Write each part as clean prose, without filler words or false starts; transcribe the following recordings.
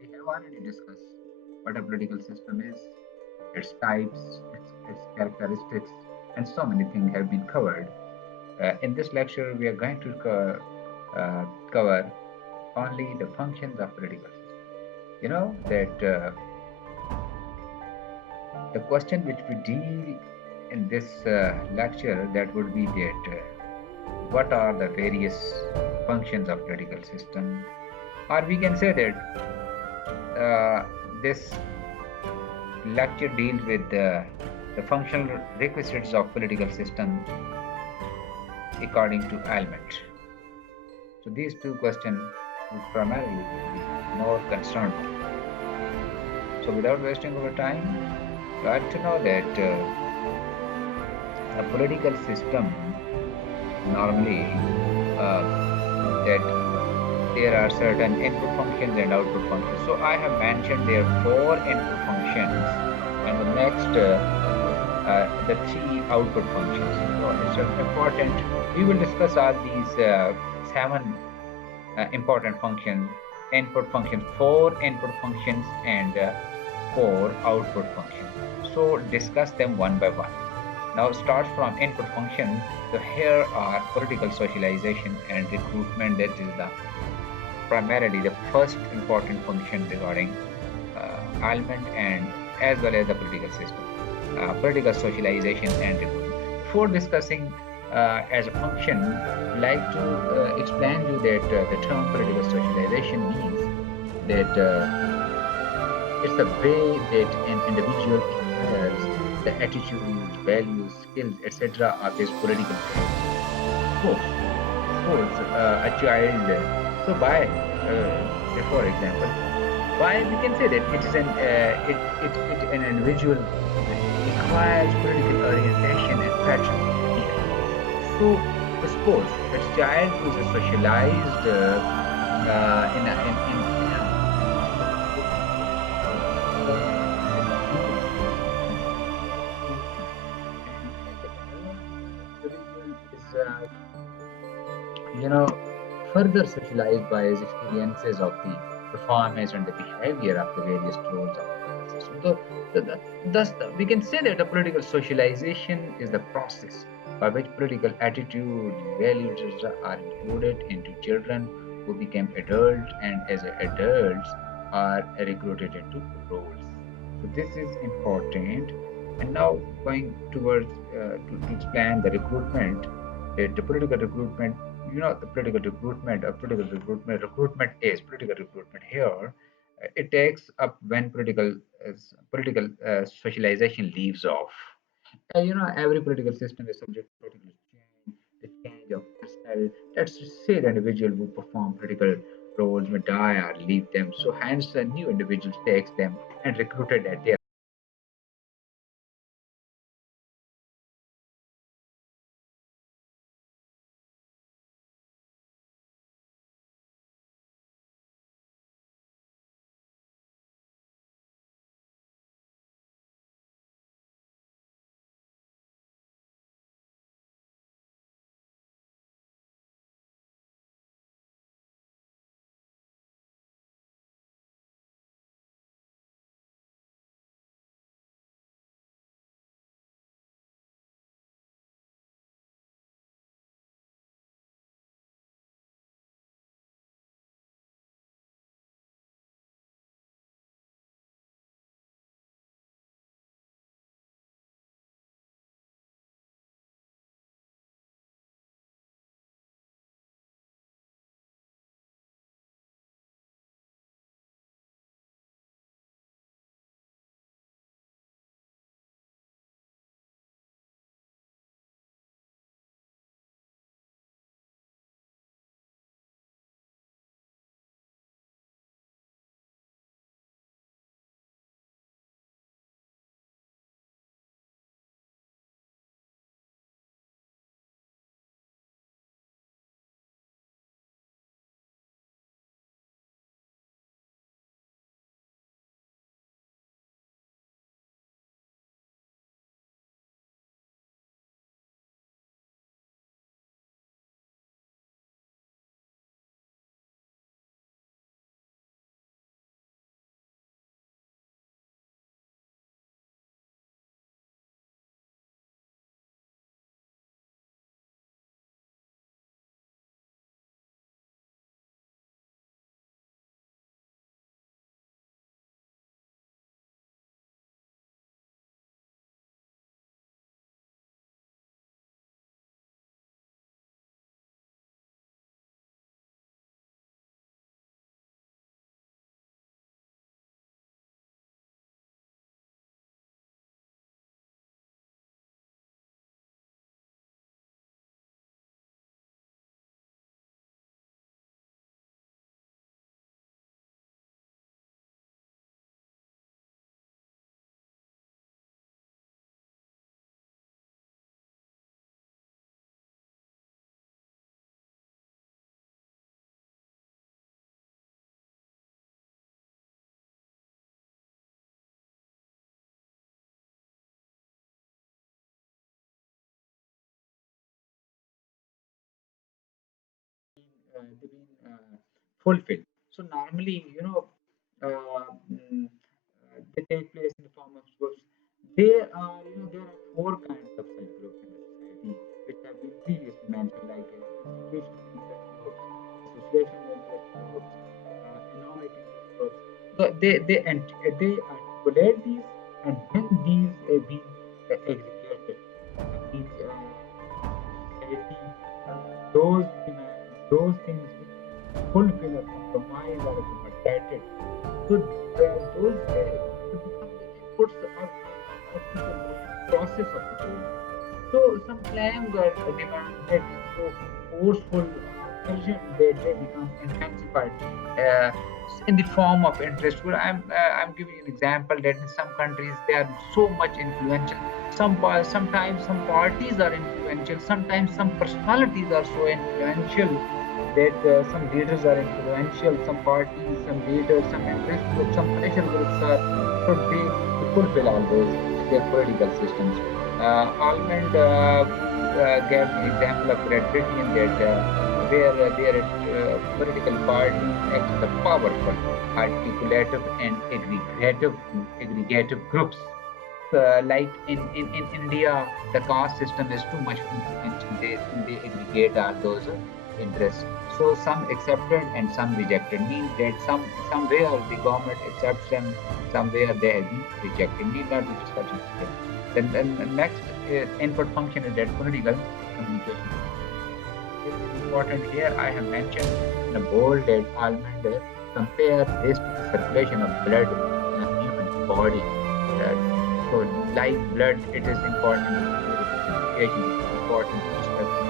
We have already discussed what a political system is, its types, its characteristics, and so many things have been covered. In this lecture, we are going to cover only the functions of political system. You know that the question which we deal in this lecture that would be that what are the various functions of political system, or we can say that this lecture deals with the functional requisites of political system according to element. So these two questions will primarily be more concerned with. So without wasting our time, got to know that a political system normally uh, that there are certain input functions and output functions. So I have mentioned there are four input functions and the three output functions. So it's important. We will discuss all these seven important functions, input functions, four input functions, and four output functions. So discuss them one by one. Now start from input function. So here are political socialization and recruitment. That is the primarily the first important function regarding parliament and as well as the political system, political socialization and recruitment. Before discussing as a function, I'd like to explain you that the term political socialization means that it's the way that an individual acquires the attitudes, values, skills, etc. of his political friends. Suppose a child, so by, for example, why we can say that it is an individual acquires political orientation and pattern behavior. So suppose that child who is socialized in a as a pupil and second individual is further socialized by his experiences of the performance and the behavior of the various roles of political system. So, we can say that the political socialization is the process by which political attitudes, values, etc., are included into children who become adults and as adults are recruited into roles. So this is important. And now going towards to explain the recruitment, the political recruitment, the political recruitment, recruitment is political recruitment here. It takes up when political socialization leaves off. Every political system is subject to political change, the change of personnel. Let's just say the individual who perform political roles may die or leave them. So hence a new individual takes them and recruited at their they've been fulfilled. So normally, they take place in the form of groups. There are four kinds of such groups in the society, which have been previously mentioned, like institutional interest groups, associational interest groups, economic interest groups. So they articulate these, and when these being executed, means in the society, those demands, those things which fulfill or compromise or accommodated, so those they become the inputs or outputs of the process of the whole. So some claims or demanded so forceful or urgent that they become intensified uh, in the form of interest. Well, I'm giving an example that in some countries they are so much influential. Sometimes some parties are influential. Sometimes some personalities are so influential that some leaders are influential. Some parties, some leaders, some interest groups, some pressure groups are, so they fulfill all those in their political systems. Almond gave an example of Great Britain that where their political parties act as a powerful, articulative, and aggregative groups. Like in India, the caste system is too much influential. They aggregate all those interests. So some accepted and some rejected. Means that somewhere the government accepts them, somewhere they have been rejected. Need not be discussing today. Then the next input function is that political communication. This is important here. I have mentioned in a bold that Almond compare this to the circulation of blood in a human body. Uh, so, like blood, it is important for communication. It is important with respect to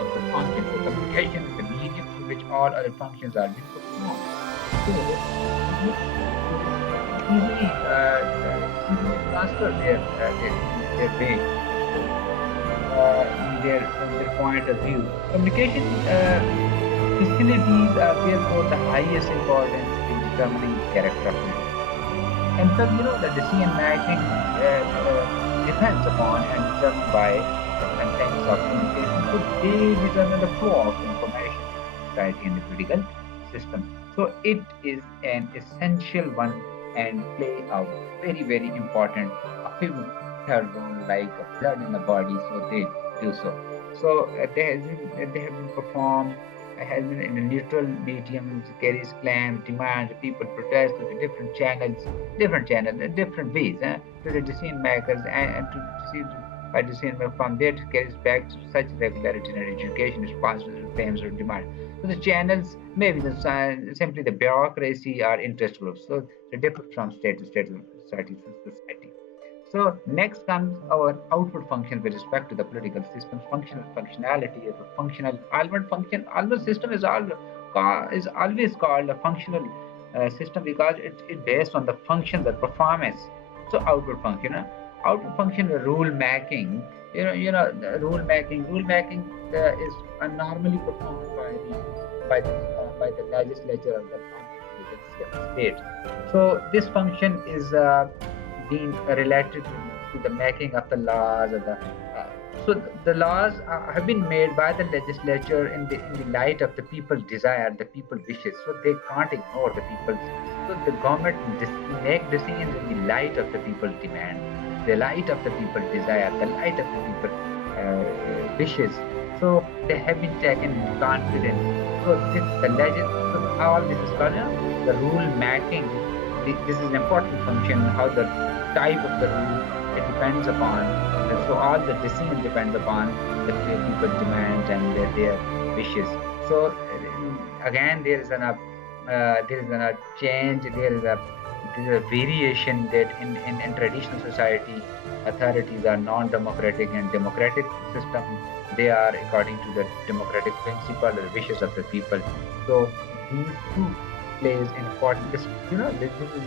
input function. So, communication is the medium through which all other functions are being performed. So, they can easily transfer their way from their point of view. Communication facilities are therefore the highest importance in determining the character of man. In fact, the decision making depends upon and determined by the contents of communication. So they determine the flow of information in society and the political system. So it is an essential one and play a very, very important, a pivotal role like blood in the body. So they do so. So they have been performed has been in a neutral medium, carries claims, demands, people protest to the different channels, different ways to the decision makers and to receive by decision maker from there to carries back to such regularity and education responses to claims or demand. So the channels maybe simply the bureaucracy or interest groups. So they differ from state to state, society to society. So next comes our output function with respect to the political system's functional functionality. Is a functional Albert function. Albert system is always called a functional system because it's based on the functions or performance. So output function, output function rule making. The rule making is normally performed by the legislature of the agency of the state. So this function is being related to the making of the laws or the laws have been made by the legislature in the light of the people's desire, the people wishes. So they can't ignore the people's. So the government make decisions in the light of the people's demand, the light of the people's desire, the light of the people's wishes. So they have been taken confidence. So so all this is called the rule making. This is an important function. How the type of the rule it depends upon. So all the decision depends upon the people's demands and their wishes. So again, there is a change. There is a variation that in traditional society, authorities are non-democratic and democratic system. They are according to the democratic principle or wishes of the people. So these two plays an important. This is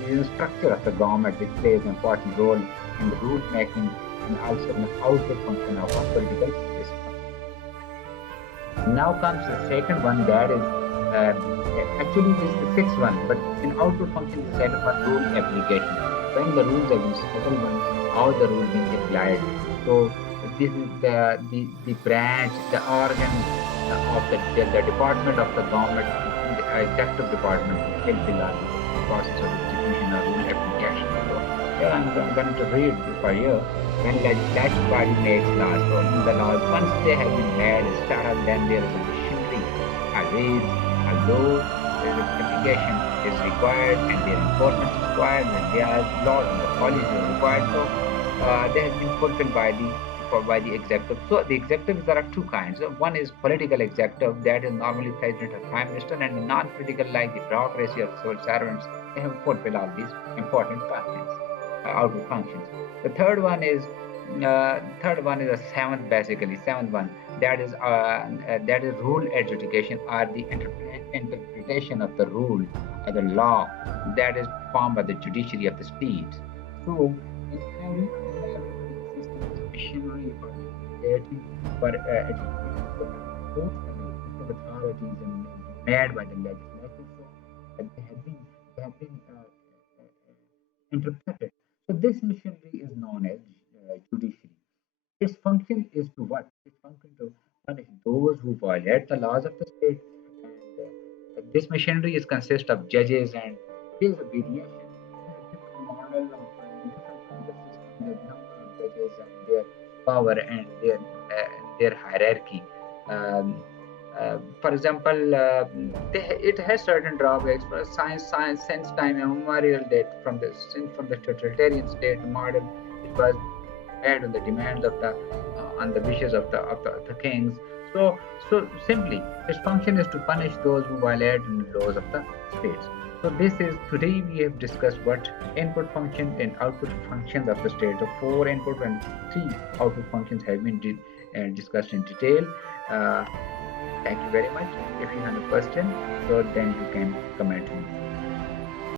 the structure of the government which plays an important role in the rule making and also in the output function of our political system. Now comes the second one, that is actually this is the sixth one, but in output function the second one, rule application. When the rules have been settled, how the rule being applied. So this is the branch, the organ the department of the government, the executive department will be the process of execution or rule application. So here going to read for you. When legislative body makes laws, so the laws once they have been made, started, then there is a machinery, a reads, a law, their application is required and their enforcement is required, and there are laws and the policies are required. So they have been fulfilled by the executive. So the executives there are two kinds. One is political executive, that is normally president or prime minister, and the non-political like the bureaucracy or civil servants. They have fulfilled all these important functions, outward functions. The third one is the seventh, basically seventh one, that is rule adjudication or the interpretation of the rule or the law that is formed by the judiciary of the state. So in every system is machinery for legislating, for education, for enforcement of authorities and made by the legislature. So they have been interpreted. So this machinery is known as judiciary. Its function is to what? Its function to punish those who violate the laws of the state. And this machinery is consist of judges, and there is a variation. There is a different model of different kind of system. The number of judges and their power and their hierarchy. Um, for example, it has certain drawbacks. For science since time immemorial, that from the totalitarian state model, it was made on the demands of the on the wishes of the kings. So simply, its function is to punish those who violate the laws of the states. So this is today we have discussed what input function and output functions of the state. The four input and three output functions have been discussed in detail. Uh, Thank you very much. If you have a question, so then you can comment me.